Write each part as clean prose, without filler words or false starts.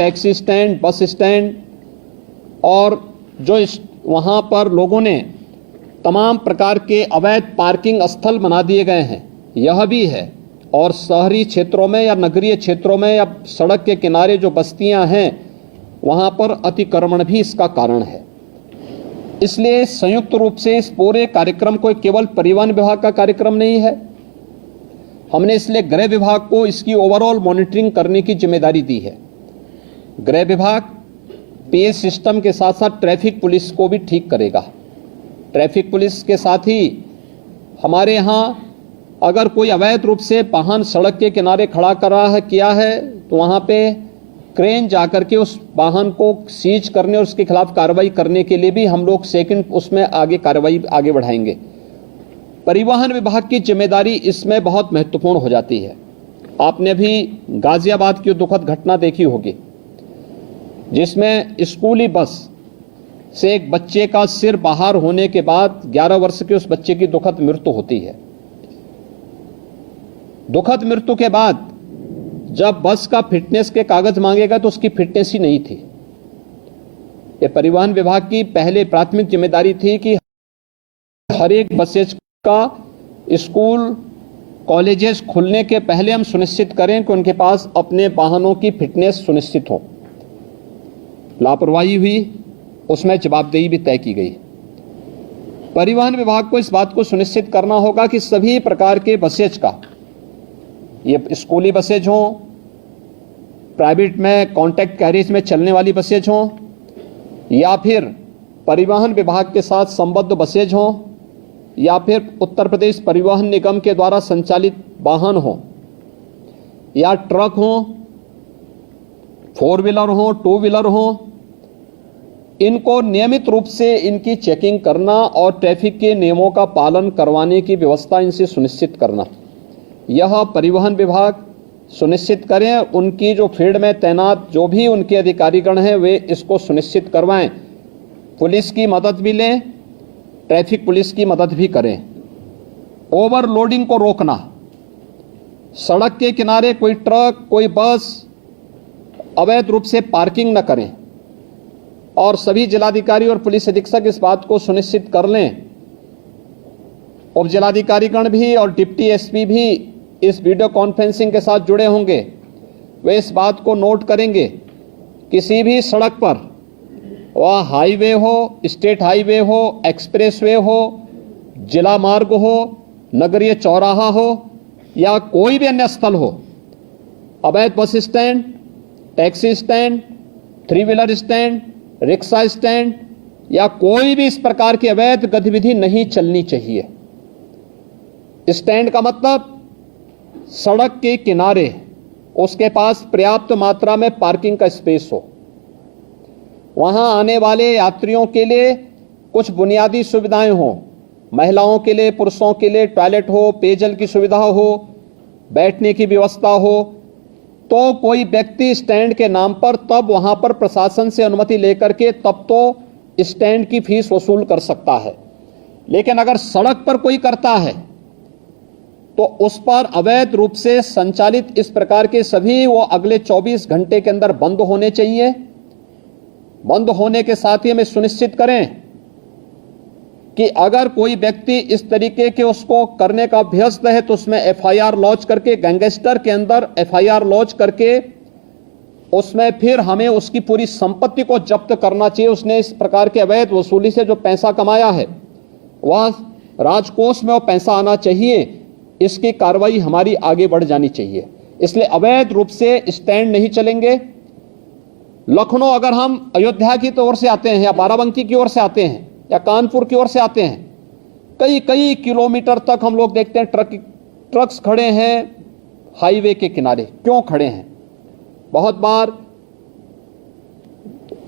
Taxi stand, bus stand और जो वहाँ पर लोगों ने तमाम प्रकार के अवैध पार्किंग स्थल बना दिए गए हैं, यह भी है। और शहरी क्षेत्रों में या नगरीय क्षेत्रों में या सड़क के किनारे जो बस्तियां हैं वहाँ पर अतिक्रमण भी इसका कारण है। इसलिए संयुक्त रूप से इस पूरे कार्यक्रम को केवल परिवहन विभाग का कार्यक्रम नहीं है, हमने इसलिए गृह विभाग को इसकी ओवरऑल मॉनिटरिंग करने की जिम्मेदारी दी है। गृह विभाग पीए सिस्टम के साथ साथ ट्रैफिक पुलिस को भी ठीक करेगा। ट्रैफिक पुलिस के साथ ही हमारे यहाँ अगर कोई अवैध रूप से वाहन सड़क के किनारे खड़ा कर रहा है किया है तो वहाँ पे क्रेन जाकर के उस वाहन को सीज करने और उसके खिलाफ कार्रवाई करने के लिए भी हम लोग सेकंड उसमें आगे कार्रवाई आगे बढ़ाएंगे। परिवहन विभाग की जिम्मेदारी इसमें बहुत महत्वपूर्ण हो जाती है। आपने भी गाजियाबाद की दुखद घटना देखी होगी जिसमें स्कूली बस से एक बच्चे का सिर बाहर होने के बाद 11 वर्ष के उस बच्चे की दुखद मृत्यु होती है। दुखद मृत्यु के बाद जब बस का फिटनेस के कागज मांगेगा तो उसकी फिटनेस ही नहीं थी। ये परिवहन विभाग की पहले प्राथमिक जिम्मेदारी थी कि हर एक बसेज का स्कूल कॉलेजेस खुलने के पहले हम सुनिश्चित करें कि उनके पास अपने वाहनों की फिटनेस सुनिश्चित हो। लापरवाही हुई, उसमें जवाबदेही भी तय की गई। परिवहन विभाग को इस बात को सुनिश्चित करना होगा कि सभी प्रकार के बसेज का, ये स्कूली बसेज हों, प्राइवेट में कॉन्ट्रैक्ट कैरिज में चलने वाली बसेज हों या फिर परिवहन विभाग के साथ संबद्ध बसेज हों या फिर उत्तर प्रदेश परिवहन निगम के द्वारा संचालित वाहन हों या ट्रक हों, 4 व्हीलर हों, 2 व्हीलर हों, इनको नियमित रूप से इनकी चेकिंग करना और ट्रैफिक के नियमों का पालन करवाने की व्यवस्था इनसे सुनिश्चित करना, यह परिवहन विभाग सुनिश्चित करें। उनकी जो फील्ड में तैनात जो भी उनके अधिकारीगण हैं वे इसको सुनिश्चित करवाएं। पुलिस की मदद भी लें, ट्रैफिक पुलिस की मदद भी करें। ओवरलोडिंग को रोकना, सड़क के किनारे कोई ट्रक कोई बस अवैध रूप से पार्किंग न करें और सभी जिलाधिकारी और पुलिस अधीक्षक इस बात को सुनिश्चित कर लें। उप जिलाधिकारीगण भी और डिप्टी एसपी भी इस वीडियो कॉन्फ्रेंसिंग के साथ जुड़े होंगे, वे इस बात को नोट करेंगे किसी भी सड़क पर, वह हाईवे हो, स्टेट हाईवे हो, एक्सप्रेसवे हो, जिला मार्ग हो, नगरीय चौराहा हो या कोई भी अन्य स्थल हो, अवैध bus stand, taxi stand, 3 wheeler stand, rickshaw stand या कोई भी इस प्रकार की अवैध गतिविधि नहीं चलनी चाहिए। स्टैंड का मतलब सड़क के किनारे उसके पास पर्याप्त मात्रा में पार्किंग का स्पेस हो, वहां आने वाले यात्रियों के लिए कुछ बुनियादी सुविधाएं हो, महिलाओं के लिए, पुरुषों के लिए टॉयलेट हो, पेयजल की सुविधा हो, बैठने की व्यवस्था हो, तो कोई व्यक्ति स्टैंड के नाम पर तब वहां पर प्रशासन से अनुमति लेकर के तब तो स्टैंड की फीस वसूल कर सकता है। लेकिन अगर सड़क पर कोई करता है तो उस पर अवैध रूप से संचालित इस प्रकार के सभी वो अगले 24 घंटे के अंदर बंद होने चाहिए। बंद होने के साथ ही हमें सुनिश्चित करें कि अगर कोई व्यक्ति इस तरीके के उसको करने का अभ्यस्त है तो उसमें एफआईआर लॉन्च करके, गैंगस्टर के अंदर एफआईआर लॉन्च करके उसमें फिर हमें उसकी पूरी संपत्ति को जब्त करना चाहिए। उसने इस प्रकार के अवैध वसूली से जो पैसा कमाया है वह राजकोष में वो पैसा आना चाहिए, इसकी कार्रवाई हमारी आगे बढ़ जानी चाहिए। इसलिए अवैध रूप से स्टैंड नहीं चलेंगे। लखनऊ अगर हम अयोध्या की ओर से आते हैं या बाराबंकी की ओर से आते हैं या कानपुर की ओर से आते हैं, कई कई किलोमीटर तक हम लोग देखते हैं ट्रक्स खड़े हैं हाईवे के किनारे। क्यों खड़े हैं? बहुत बार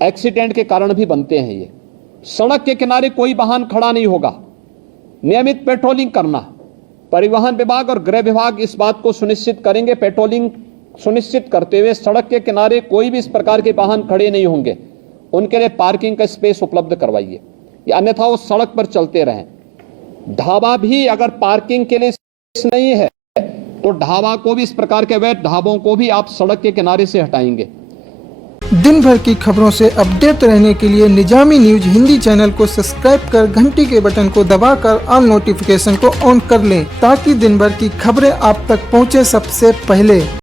एक्सीडेंट के कारण भी बनते हैं। ये सड़क के किनारे कोई वाहन खड़ा नहीं होगा। नियमित पेट्रोलिंग करना, परिवहन विभाग और गृह विभाग इस बात को सुनिश्चित करेंगे, पेट्रोलिंग सुनिश्चित करते हुए सड़क के किनारे कोई भी इस प्रकार के वाहन खड़े नहीं होंगे, उनके लिए पार्किंग का स्पेस उपलब्ध करवाइए, या अन्यथा वो सड़क पर चलते रहें। ढाबा भी अगर पार्किंग के लिए नहीं है तो ढाबा को भी, इस प्रकार के अवैध ढाबों को भी आप सड़क के किनारे से हटाएंगे। दिन भर की खबरों से अपडेट रहने के लिए निजामी न्यूज हिंदी चैनल को सब्सक्राइब कर घंटी के बटन को दबाकर ऑल नोटिफिकेशन को ऑन कर लें ताकि दिन भर की खबरें आप तक पहुंचे सबसे पहले।